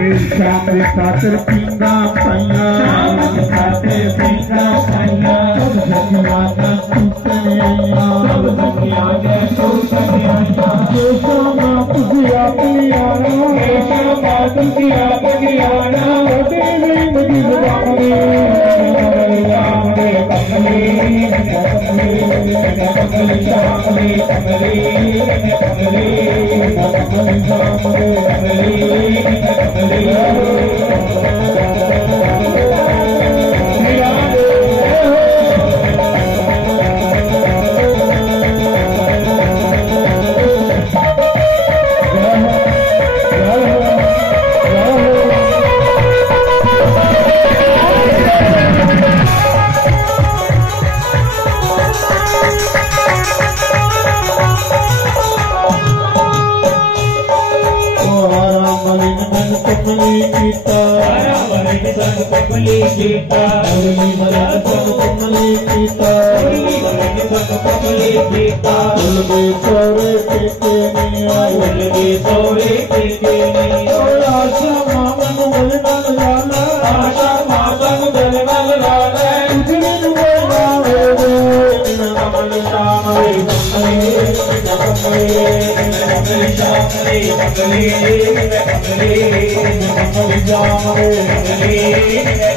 खातिर पींदा पाइया खातिर पींदा पाइया सब जगिया के टूटने आइया सब जगिया के टूटने आइया देशा मां पुजिया पियाना देशा मां पुजिया पियाना तेरी मदी जुबानी रामरे कमली कमली गीता मला कमली गीता कमली गीता तोरे के तोरे के आशा मामन बलवान लाला आशा मामन बलवान लाला तुझे बोला रे कमल श्याम रे कमली श्याम रे कमली श्याम रे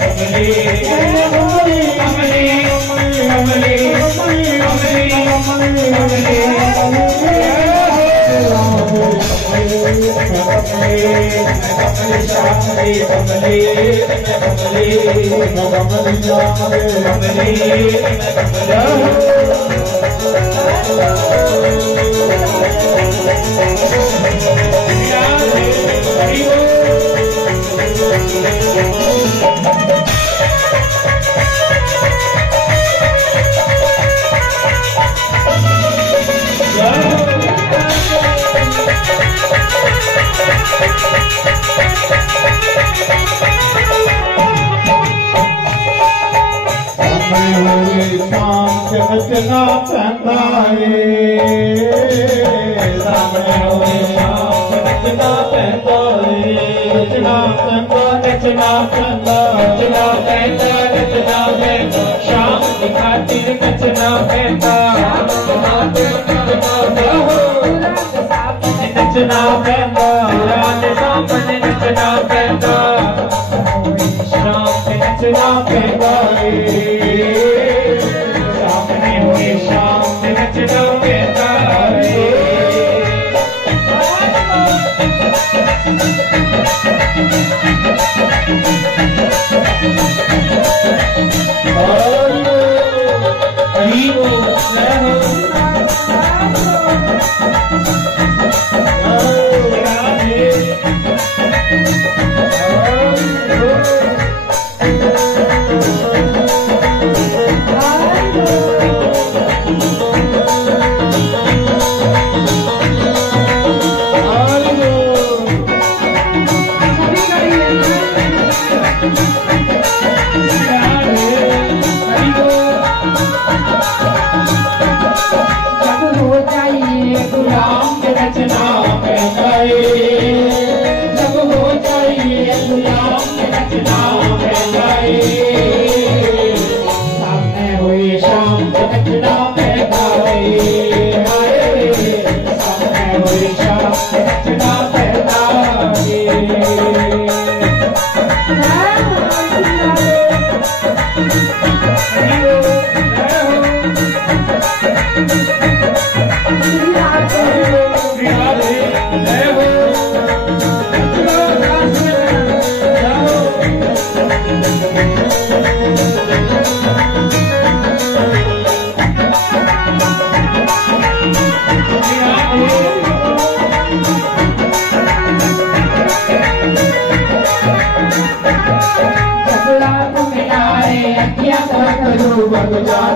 नचना पैंदा सामने होए शाम नचना पैंदा नचना पैंदा नचना पैंदा नचना पैंदा नचना पैंदा शाम की खातिर नचना पैंदा नचना पैंदा रात सामने नचना पैंदा शाम के नचना पैंदा शाम नचना पैंदा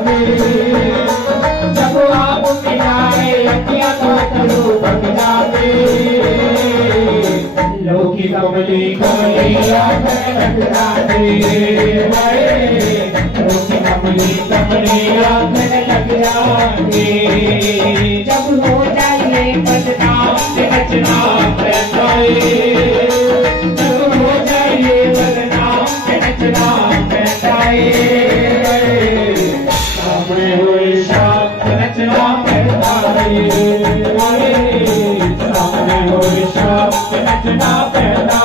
जागे जब आप मिलाए अखियां तो तरू बन जागे लोकी कमली कमली आंखें लग जागे लोकी कमली कमली आंखें लग जागे जब हो जाए बदनाम से बचना पैदा जब हो जाए बदनाम से बचना पैदा सामने हुई शाम रचना पैदा सामने हुई शाम रचना पैदा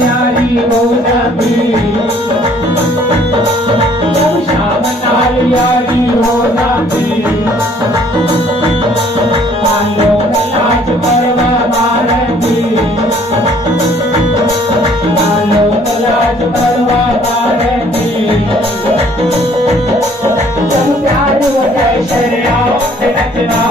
यारी हो नबी जब शाम नाल यारी हो नबी मानो लाज परवा मारती मानो लाज परवा मारती जब प्यार हो जाए शरिया रचना